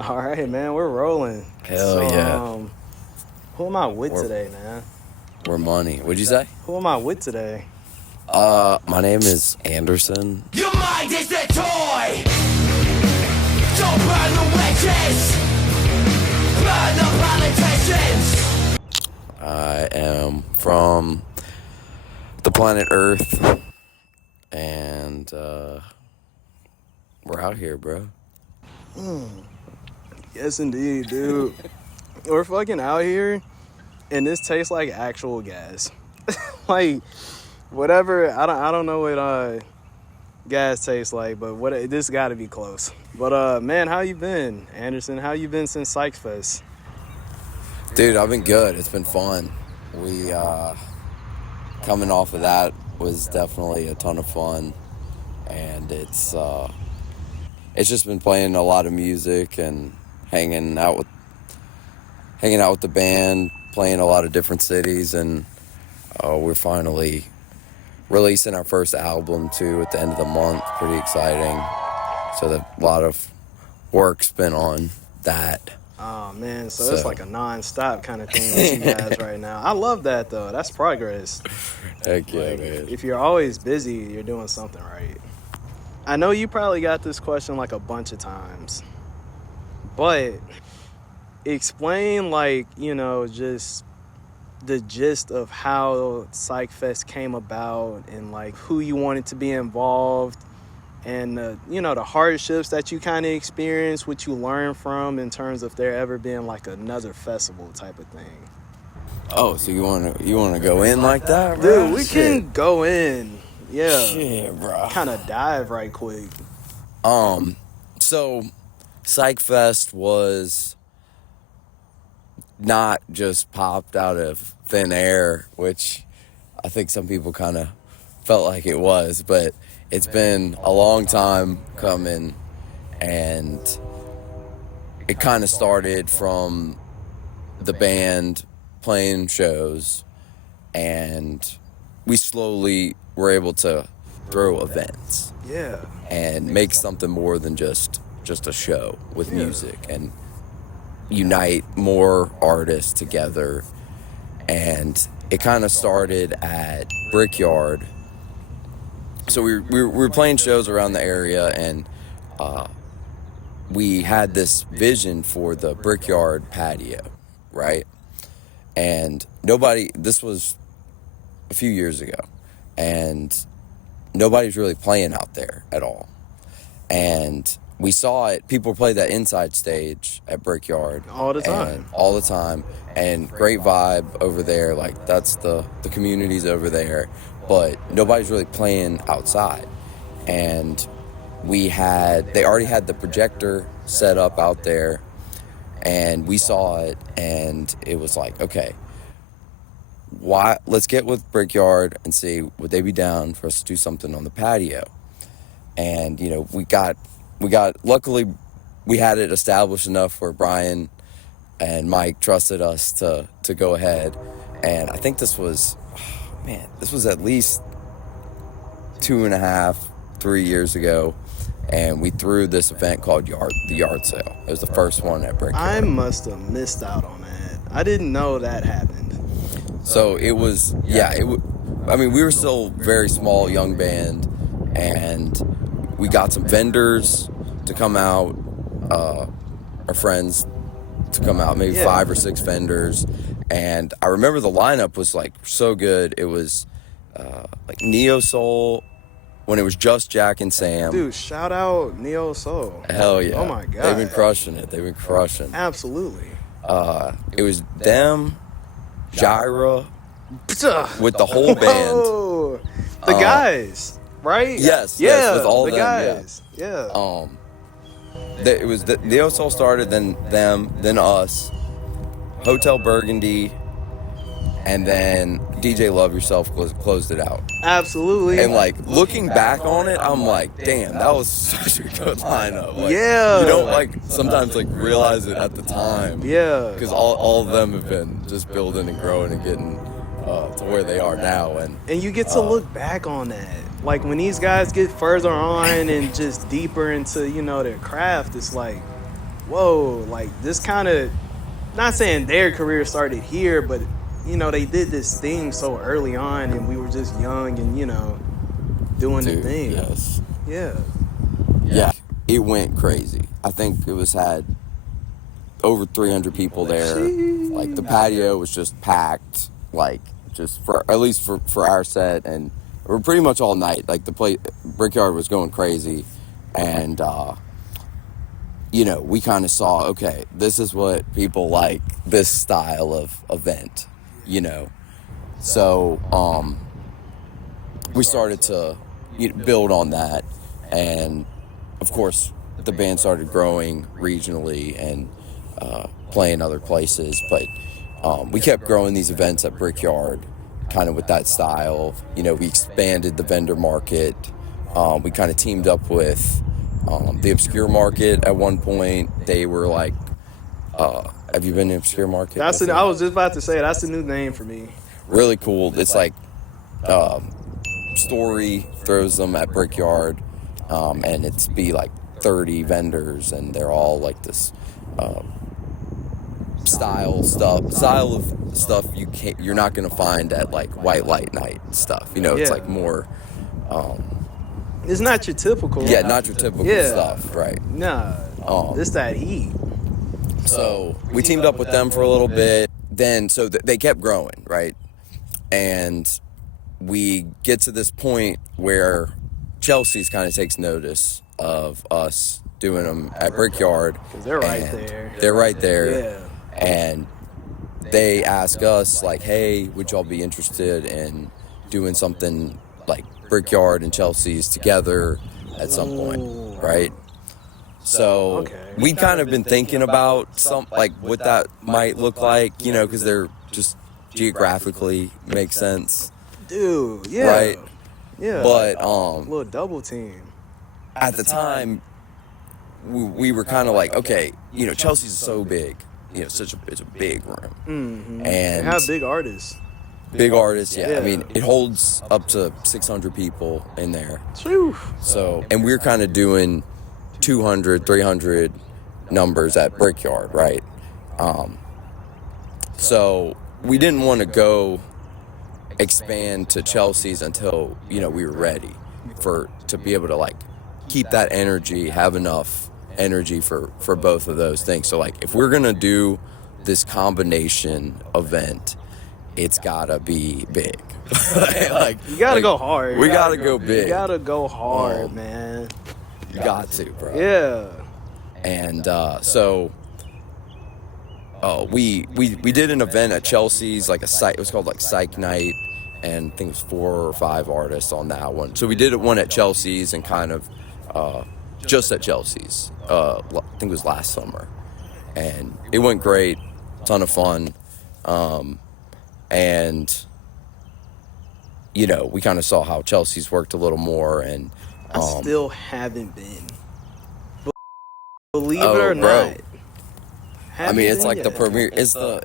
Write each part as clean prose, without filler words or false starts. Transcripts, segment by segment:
All right, man, we're rolling. Hell yeah. Who am I with today, man? We're money. What'd you say? Who am I with today? My name is Anderson. Your mind is a toy. Don't burn the witches. Burn the politicians. I am from the planet Earth, and we're out here, bro. Yes, indeed, dude. We're fucking out here, and this tastes like actual gas. Like, whatever. I don't know what gas tastes like, but this got to be close. But man, how you been, Anderson? How you been since PSYCH FEST? Dude, I've been good. It's been fun. We coming off of that was definitely a ton of fun, and it's just been playing a lot of music and hanging out with the band, playing a lot of different cities, and we're finally releasing our first album too at the end of the month. Pretty exciting. So a lot of work's been on that. Oh man, so it's like a non-stop kind of thing with you guys right now. I love that though. That's progress. Heck yeah, Like, man. if you're always busy, you're doing something right. I know you probably got this question like a bunch of times, but explain, like, you know, just the gist of how PSYCH FEST came about and like who you wanted to be involved and you know, the hardships that you kind of experienced, what you learned from in terms of there ever being like another festival type of thing. Oh, so you wanna go in like that, bro? Dude, we can go in. Yeah. Shit, bro. Kind of dive right quick. So PSYCH FEST was not just popped out of thin air, which I think some people kind of felt like it was, but it's been a long time coming, and it kind of started from the band playing shows, and we slowly were able to throw events. Yeah. And make something more than just a show with music, and unite more artists together. And it kind of started at Brickyard. So we were playing shows around the area, and we had this vision for the Brickyard patio, right? And this was a few years ago, and nobody's really playing out there at all. And we saw it, people play that inside stage at Brickyard All the time. And great vibe over there. Like, that's the community's over there, but nobody's really playing outside. And they already had the projector set up out there, and we saw it, and it was like, okay, let's get with Brickyard and see, would they be down for us to do something on the patio? And, you know, luckily we had it established enough where Brian and Mike trusted us to go ahead. And I think this was at least 2.5, 3 years ago. And we threw this event called the Yard Sale. It was the first one at Brickyard. I must have missed out on that. I didn't know that happened. So it was, I mean, we were still a very small, young band, and we got some vendors to come out, our friends to come out, maybe 5 or 6 vendors. And I remember the lineup was like so good. It was like Neo Soul when it was just Jack and Sam. Dude, shout out Neo Soul. Hell yeah. Oh my God. They've been crushing it. Absolutely. It was them, Gyra, with the whole band. Whoa. The guys, right? Yes, with all the guys. Yeah. It was the Neo Soul started, then them, then us, Hotel Burgundy, and then DJ Love Yourself closed it out. Absolutely. And like looking back on it, I'm like, damn, that was such a good lineup. Like, yeah. You don't like sometimes like realize it at the time. Yeah. Because all of them have been just building and growing and getting to where they are now. And you get to look back on that. Like when these guys get further on and just deeper into, you know, their craft, it's like, whoa, like this kind of, not saying their career started here, but you know, they did this thing so early on, and we were just young and, you know, doing the thing. Yes. Yeah. It went crazy. I think it had over 300 people there. Like the patio was just packed, like just for at least for our set, and we're pretty much all night. Like the Brickyard was going crazy, and you know, we kind of saw, okay, this is what people like, this style of event, you know. So we started to build on that, and of course the band started growing regionally and playing other places, but we kept growing these events at Brickyard kind of with that style. You know, we expanded the vendor market. We kind of teamed up with the Obscure Market at one point. They were like, have you been to Obscure Market? I was just about to say, that's a new name for me. Really cool. It's like Story throws them at Brickyard, and it's be like 30 vendors, and they're all like this style of stuff you're not gonna find at like White Light Night stuff. You know, it's like more. It's not your typical. Yeah, not your typical stuff, right? Nah, it's that heat. So we teamed up with them for a little bit. Then, so they kept growing, right? And we get to this point where Chelsea's kind of takes notice of us doing them at Brickyard. Because they're right there. They're right there. Yeah. And they ask us, like, hey, would y'all be interested in doing something like Brickyard and Chelsea's together at some point, right? So we kind of been thinking about like what that might look like, you know, because they're just geographically make sense. Dude, yeah. Right? Yeah. But a little double team. At the time, we were kind of like, okay, you know, Chelsea's so big. You know, it's a big room. Mm-hmm. And they have big artists. Big artists, yeah. I mean, it holds up to 600 people in there. Whew. So, and we're kind of doing 200, 300 numbers at Brickyard, right? So we didn't want to go expand to Chelsea's until, you know, we were ready to be able to like keep that energy, have enough energy for both of those things. So like if we're gonna do this combination event, it's gotta be big. Like you gotta go hard. We gotta go big. You gotta go hard, man. You got to, bro. Yeah. And so we did an event at Chelsea's, like it was called like Psych Night, and I think it was 4 or 5 artists on that one. So we did one at Chelsea's and kind of just at Chelsea's. I think it was last summer, and it went great, ton of fun, and you know, we kind of saw how Chelsea's worked a little more, and I still haven't been. Believe it or not. I mean, it's like the premiere. It's the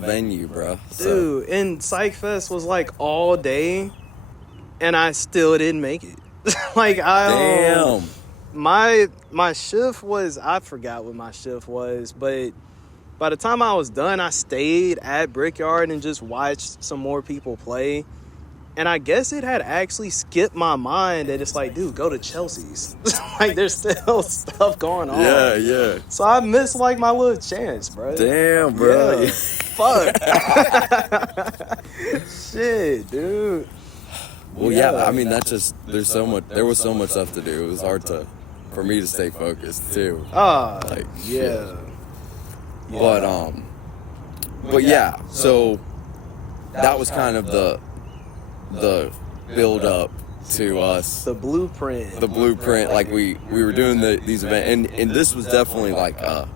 venue, bro. Dude, and PSYCH FEST was like all day, and I still didn't make it. Like damn. My shift was, I forgot what my shift was, but by the time I was done, I stayed at Brickyard and just watched some more people play. And I guess it had actually skipped my mind that it's like, dude, go to Chelsea's. Like, there's still stuff going on. Yeah. So I missed, like, my little chance, bro. Damn, bro. Yeah. Fuck. Shit, dude. Well, yeah, I mean, that's just, there was so much stuff to do. It was hard for me to stay focused, too. Like, yeah. But yeah, so that was kind of the build up to us. The blueprint. Like we were doing these events, and this was definitely like a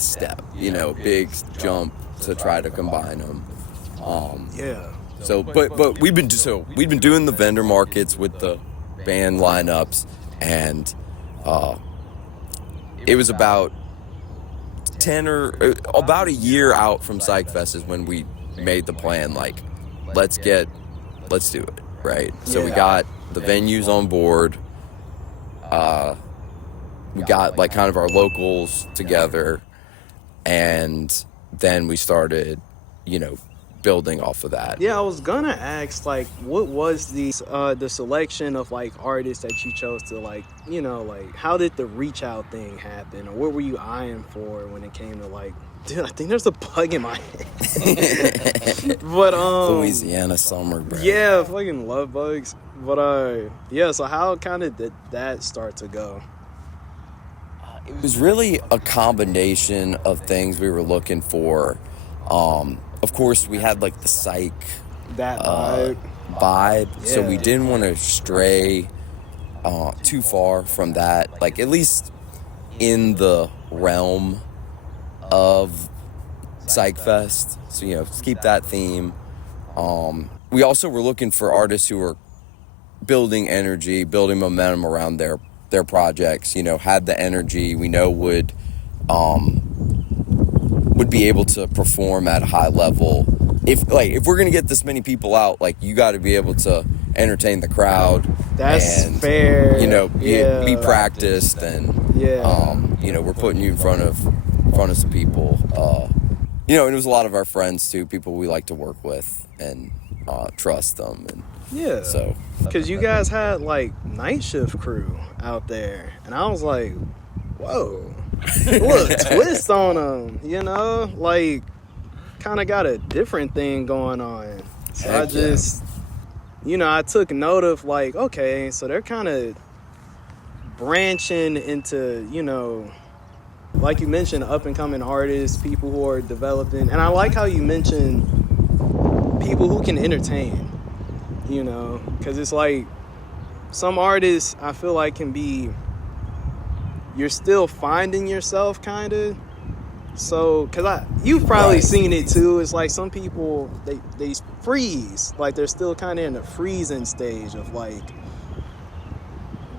step, you know, big jump to try to combine them. Yeah. So, but we've been doing the vendor markets with the band lineups, and it was about about a year out from PSYCH FEST is when we made the plan, like, let's do it, right? So we got the venues on board. we got like kind of our locals together, and then we started, you know, building off of that. Yeah, I was gonna ask, like, what was the selection of like artists that you chose to, like, you know, like, how did the reach out thing happen, or what were you eyeing for when it came to, like, dude, I think there's a bug in my head. But Louisiana summer, bro. yeah, fucking love bugs. But yeah, so how kind of did that start to go? It was really a combination of things we were looking for. Of course, we had like the psych That vibe, so Yeah. we didn't want to stray too far from that, like at least in the realm of PSYCH FEST. So, you know, let's keep that theme. We also were looking for artists who were building energy, building momentum around their projects, you know, had the energy we know would be able to perform at a high level. If we're gonna get this many people out, like, you got to be able to entertain the crowd. That's and, fair. You know, Yeah. be practiced, and you know, we're putting you in front of some people. You know, and it was a lot of our friends too, people we like to work with and trust them, and Yeah. so Because you guys had, like, night shift crew out there. And I was like, whoa. Look, twist on them, you know? Like, kind of got a different thing going on. So Heck I just, you know, I took note of, like, okay, so they're kind of branching into, you know, like you mentioned, up-and-coming artists, people who are developing. And I like how you mentioned people who can entertain. You know, because it's like some artists I feel like can be, you're still finding yourself kind of. So, because you've probably seen it too. It's like some people, they freeze. Like they're still kind of in the freezing stage of like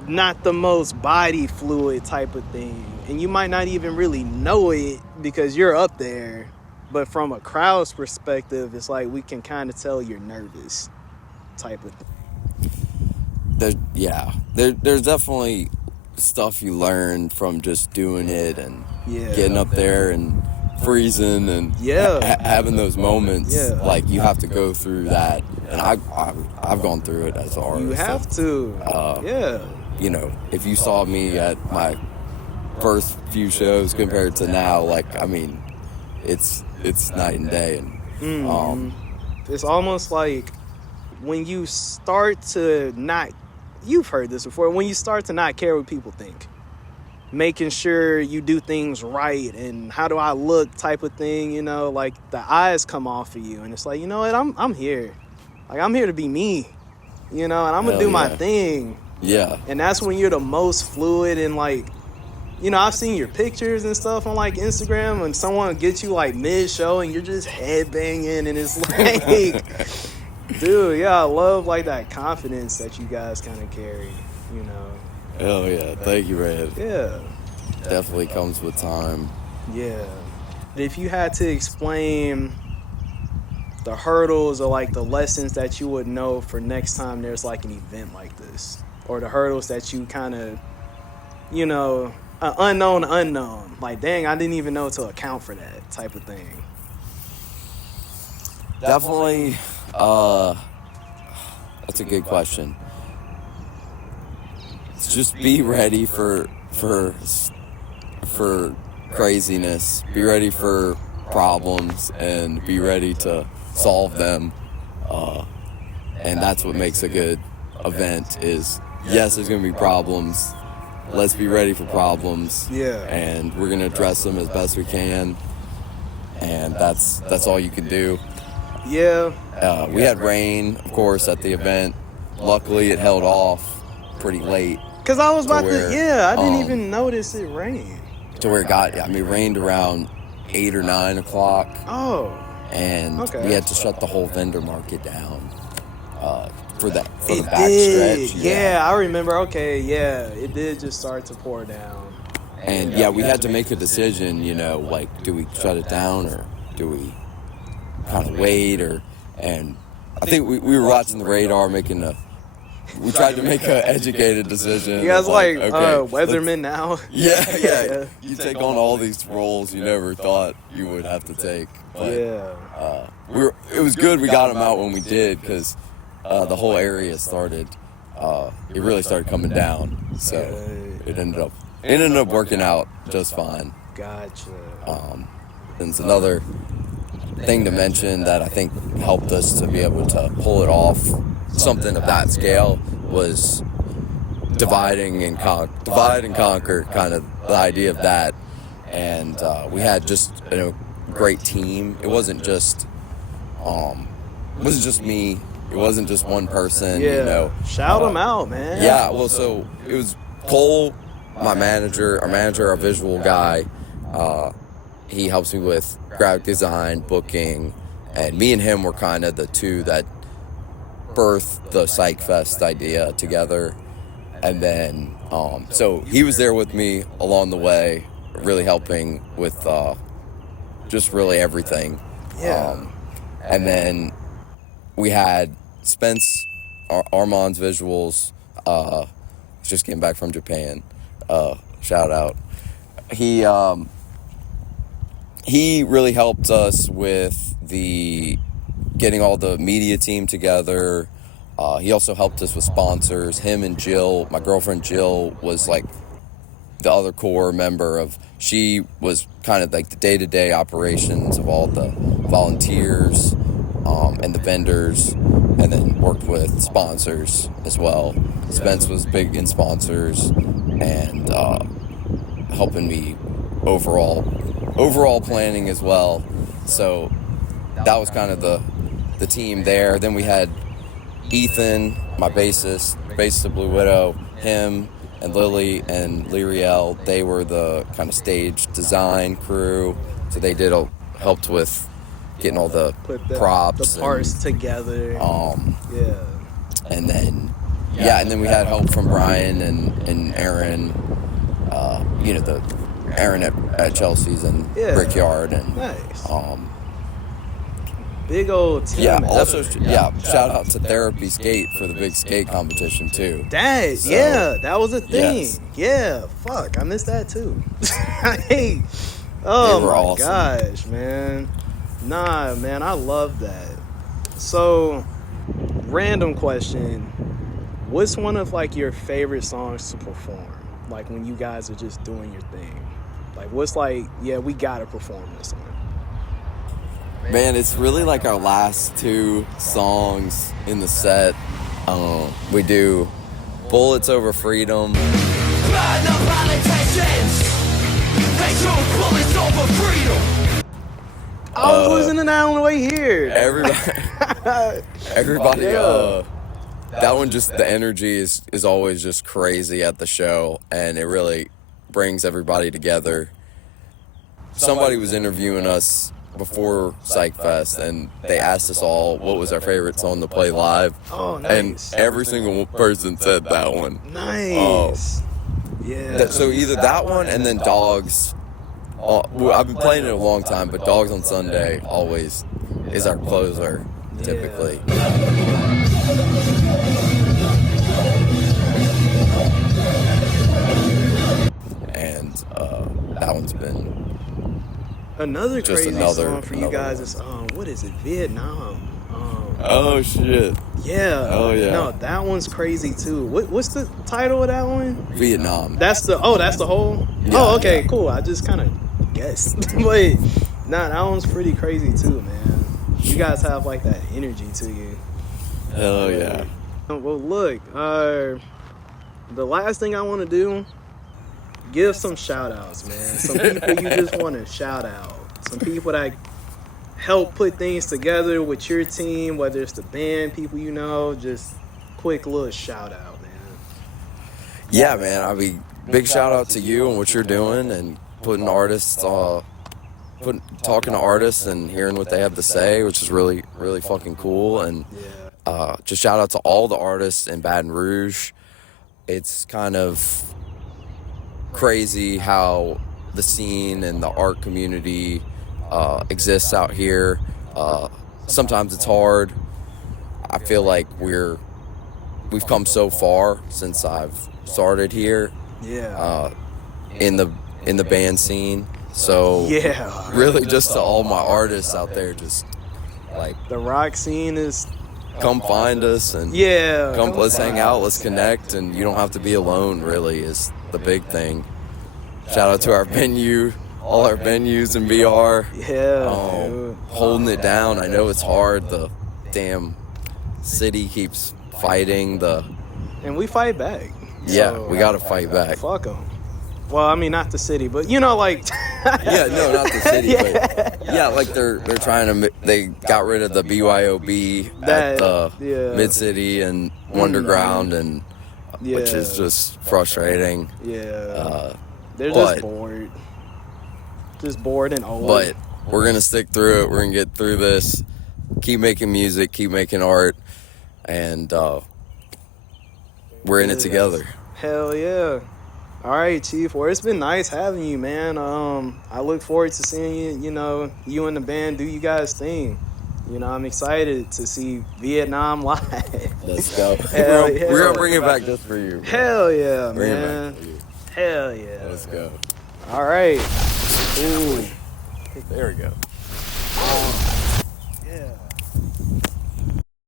not the most body fluid type of thing. And you might not even really know it because you're up there. But from a crowd's perspective, it's like we can kind of tell you're nervous. Type of thing. There's definitely stuff you learn from just doing it and getting up there and freezing and having those moments. Yeah. Like, you have to go through that, and I've gone through it as an artist. You have to. You know, if you saw me at my first few shows compared to now, like, I mean, it's night and day, and it's almost like when you start to not, you've heard this before, when you start to not care what people think, making sure you do things right and how do I look type of thing, you know, like the eyes come off of you and it's like, you know what, I'm here. Like, I'm here to be me, you know, and I'm gonna do my thing. Yeah. And that's when you're the most fluid and, like, you know, I've seen your pictures and stuff on, like, Instagram, and someone gets you, like, mid-show and you're just headbanging and it's like... Dude, yeah, I love, like, that confidence that you guys kind of carry, you know. Hell yeah, thank you, Red. Yeah. Definitely comes with time. Yeah. If you had to explain the hurdles or, like, the lessons that you would know for next time there's, like, an event like this, or the hurdles that you kind of, you know, unknown, like, dang, I didn't even know to account for that type of thing. Definitely. That's a good question. Just be ready for craziness. Be ready for problems and be ready to solve them. And that's what makes a good event is, yes, there's going to be problems. Let's be ready for problems. Yeah. And we're going to address them as best we can. And that's all you can do. Yeah. We had rain, of course, at the event. Luckily, it held off pretty late. Because I was about to, I didn't even notice it rained. To where it got, it rained around 8 or 9 o'clock. Oh. And we had to shut the whole vendor market down for the It back did. stretch. Yeah, I remember. Okay, yeah, it did just start to pour down. And we had to make a decision, you know, like, do we shut it down or do we kind of wait? And I think we were watching the radar, making the we tried to make an educated decision. You guys like okay, weathermen now? Yeah. You take on all these roles you never thought you would have to take. But, it was good we got them out when we did, because the whole area started, it really started coming down. So it ended up working out just fine. Gotcha. And it's another thing to mention that I think helped us to be able to pull it off, something of that scale, was divide and conquer, kind of the idea of that. And we had just a great team. It wasn't just me. It wasn't just one person. Yeah. You know. Shout them out, man. Yeah. Well, so it was Cole, our visual guy. He helps me with graphic design, booking, and me and him were kind of the two that birthed the PSYCH FEST idea together. And then, so he was there with me along the way, really helping with just really everything. Yeah. And then we had Spence, Armand's visuals, just getting back from Japan. Shout out. He really helped us with getting all the media team together. He also helped us with sponsors. Him and Jill, my girlfriend Jill, was like the other core member of, she was kind of like the day-to-day operations of all the volunteers and the vendors, and then worked with sponsors as well. Spence was big in sponsors and helping me overall planning as well. So that was kind of the team there. Then we had Ethan, my bassist of Blue Widow, him and Lily and Lyriel. They were the kind of stage design crew. So they helped with getting all the props, the parts together. And then we had help from Brian and Aaron. The Aaron at Chelsea's and Brickyard, and nice. Big old team. Yeah. Also, shout out to Therapy Skate for the big skate competition too. That was a thing. Yes. Yeah, fuck, I missed that too. Hey, oh my awesome. gosh, man. Nah, man, I love that. So, random question: what's one of like your favorite songs to perform? Like when you guys are just doing your thing. Like what's like, we gotta perform this one. Man, it's really like our last two songs in the set. We do Bullets Over Freedom. Burn the politicians. They shoot bullets over freedom. I was listening to that on the way here. Everybody, that one, just the energy is always just crazy at the show, and it really brings everybody together. Somebody was interviewing us before PSYCH FEST, and they asked us all what was our favorite song to play live. Oh, nice. And every single person said that one. Nice. So either that one and then Dogs. I've been playing it a long time, but Dogs on Sunday always is our closer, typically. And that one's been another just crazy song for you guys is what is it? Vietnam. Oh shit. Yeah. Oh yeah. No, that one's crazy too. What's the title of that one? Vietnam. That's the whole. Yeah, oh, okay, cool. I just kind of guessed, but nah, that one's pretty crazy too, man. You guys have like that energy to you. Hell yeah. Well, look, the last thing I want to do, give some shout outs, man. Some people you just want to shout out. Some people that help put things together with your team, whether it's the band, people you know, just quick little shout out, man. Yeah, man. I mean, big shout out to you and what you're doing, and putting artists, talking to artists and hearing what they have to say, which is really, really fucking cool. And just shout out to all the artists in Baton Rouge. It's kind of crazy how the scene and the art community exists out here. Sometimes it's hard. I feel like we're we've come so far since I've started here Yeah. in the band scene. So Yeah. really, just to all my artists out there, just like The rock scene is. come find us and Yeah. let's hang out, let's connect, and you don't have to be alone. Really, is the big thing. Shout out to our venue, all our venues in BR. Yeah. Dude. Holding it down. I know it's hard. The damn city keeps fighting. And we fight back. Yeah, So, we gotta fight back. Fuck them. Well, I mean, not the city, but you know, like. Yeah, no, not the city, but yeah, like they're trying to. They got rid of the BYOB at the Mid City and Wonderground, and which is just frustrating. Yeah. They're just bored. Just bored and old. But we're gonna stick through it. We're gonna get through this. Keep making music. Keep making art, and we're in it together. Hell yeah. All right, Chief. Well, it's been nice having you, man. I look forward to seeing you, you know, you and the band do you guys' thing. You know, I'm excited to see Vietnam live. Let's go. Hell yeah. We're gonna bring it back just for you. Hell yeah, Bring man. it back for you. Hell yeah. Let's go. All right. Ooh. There we go. Yeah.